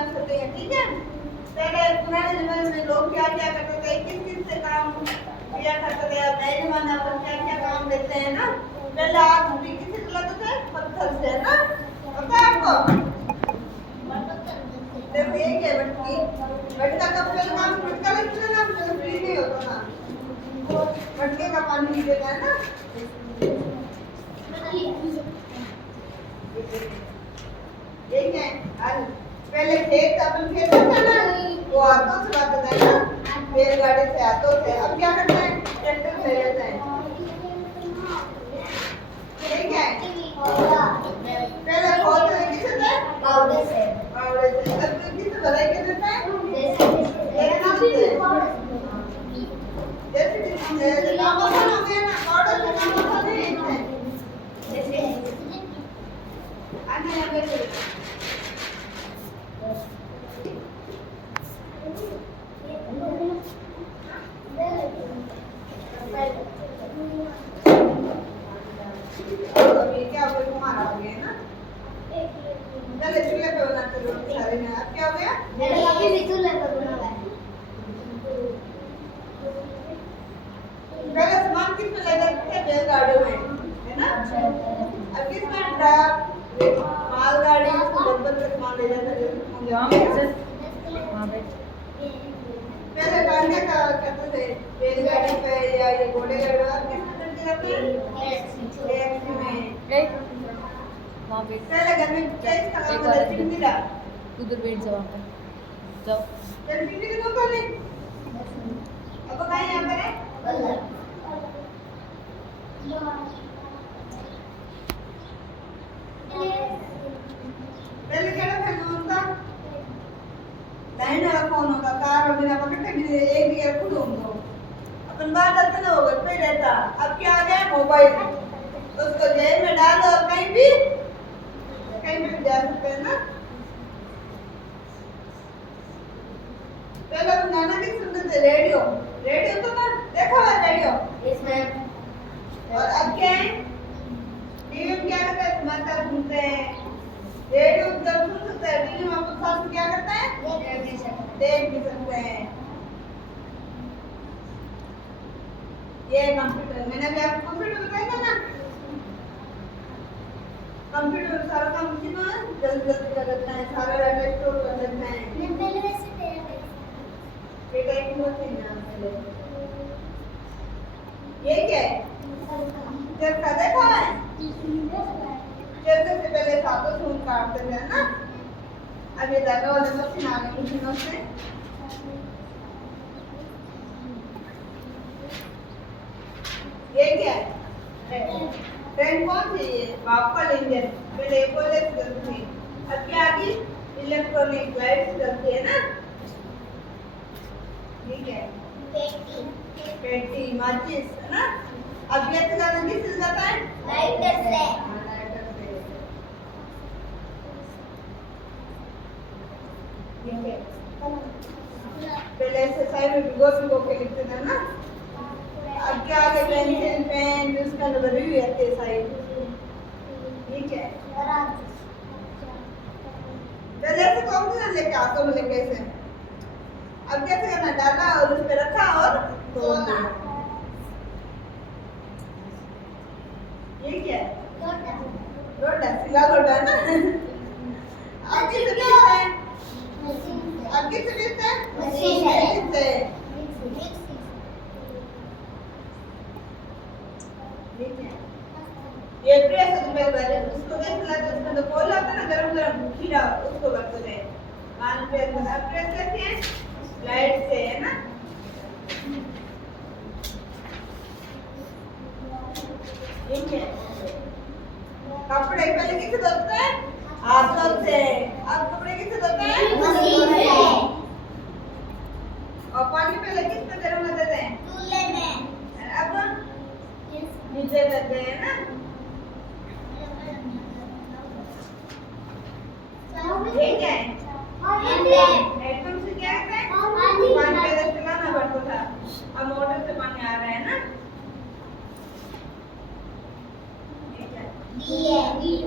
जान सकते हैं, ठीक है। पहले पुराने जमाने में लोग क्या क्या करते थे, किस किस से काम किया करते थे। अब नए जमाने में क्या क्या काम देते हैं ना। पहले आप मिट्टी से चलाते थे, पत्थर से ना, पता है आपको। देखो ये क्या है, मटकी। मटका का पहले काम मटका लगता है ना, पहले फ्री नहीं होता था, मटके का पानी भी देता है ना। ये क्या है, पहले खेत अपन खेत था ना, वो हाथों से चलाते थे ना, बैलगाड़ी से हाथों से। अब क्या करते हैं, ट्रैक्टर से लेते हैं। ये क्या है, पहले खोलते थे किससे थे, पावड़े से। पावड़े से। अब किससे भराई कर देते हैं, जैसे जैसे काम आसान हो गया ना, पावड़े से काम आसान है इसमें। जैसे आने लगे थे। अभी क्या हो गया, तुम्हारा हो गया ना। पहले चूल्हे पे बनाते थे रोटी सारे में, अब क्या हो गया, अभी भी चूल्हे पे बना हुआ है। पहले सामान किस में ले जाते थे, बैलगाड़ियों में, है ना। अब किस में, ट्रक, मालगाड़ी, बंदर पे सामान ले जाते थे। पहले कांधे का करते थे बैलगाड़ी पे या ये घोड़े गाड़ी, अब किस में चलते जाते हैं, टैक्सी में। वहाँ पे पहले घर में चेंज का काम होता है, पिंजरा। उधर बैठ जाओ, वहाँ पे जाओ। चल पिंजरे को कर ले। अब कहाँ यहाँ पर है, पहले क्या था, फोन होता, लाइन वाला फोन होता, तार और बिना पकड़ते भी एक जगह खुद होंगे। अपन बात करते ना, वो घर पे रहता। अब क्या आ गया, मोबाइल, उसको जेब में डालो और कहीं भी जा सकते हैं ना। पहले अपन गाना किस सुनते थे, रेडियो। रेडियो तो ना देखा हुआ रेडियो इसमें। और अब क्या है, टीवी में क्या करते हैं, समाचार सुनते हैं। रेडियो जब सुन सकते हैं, टीवी में अपन साथ क्या करते हैं, देख भी सकते हैं। ये कंप्यूटर, मैंने अभी आपको कंप्यूटर बताया था ना। कंप्यूटर सारा काम कितना जल्दी जल्दी कर देता है, सारा डाटा स्टोर कर देता है। बेटा एक मशीन है पहले। ये क्या है, चरखा देखा है, चरखे से पहले सातों सून काटते थे ना। अब ये धागा वाले मशीन आ गई मशीनों से। ये क्या है, ट्रेन कौन सी है, वापल इंजन। पहले कोयले से चलती थी, अब क्या आ गई, इलेक्ट्रॉनिक लाइट से चलती है ना। ठीक है, पेटी माचिस है ना। अब ये तो गाना किससे जाता है, लाइटर से। लाइटर से। ठीक है, पहले ऐसे साइड में भिगो के लिखते थे ना। अब क्या आगे पेंसिल पेन उसका बदली हुई आती है साइड। ठीक है, पहले ऐसे कौन सा लेके हाथों में लेके ऐसे। अब कैसे करना, डाला और उस पे रखा और तोड़ दिया। ये क्या है, लोटा, सिला लोटा ना। अब किससे पीसते हैं, अब किससे पीसते हैं, मशीन से। ठीक है, ये प्रेस है, पहले उसको कैसे लाते, उसमें तो कोयला होता है ना, गरम गरम खीरा, उसको करते थे मान प्रेस। अब प्रेस कैसे है, लाइट से है ना। ठीक है, कपड़े पहले किससे धोते हैं, हाथों से। अब कपड़े किससे धोते हैं, मशीन से। और पानी पहले किस पे गर्म करते थे, चूल्हे में। अब नीचे करते हैं ना। ठीक है, हेडपंप से क्या करते हैं, पानी पहले चलाना पड़ता था, अब मोटर से पानी आ रहा है ना। ठीक है, दिए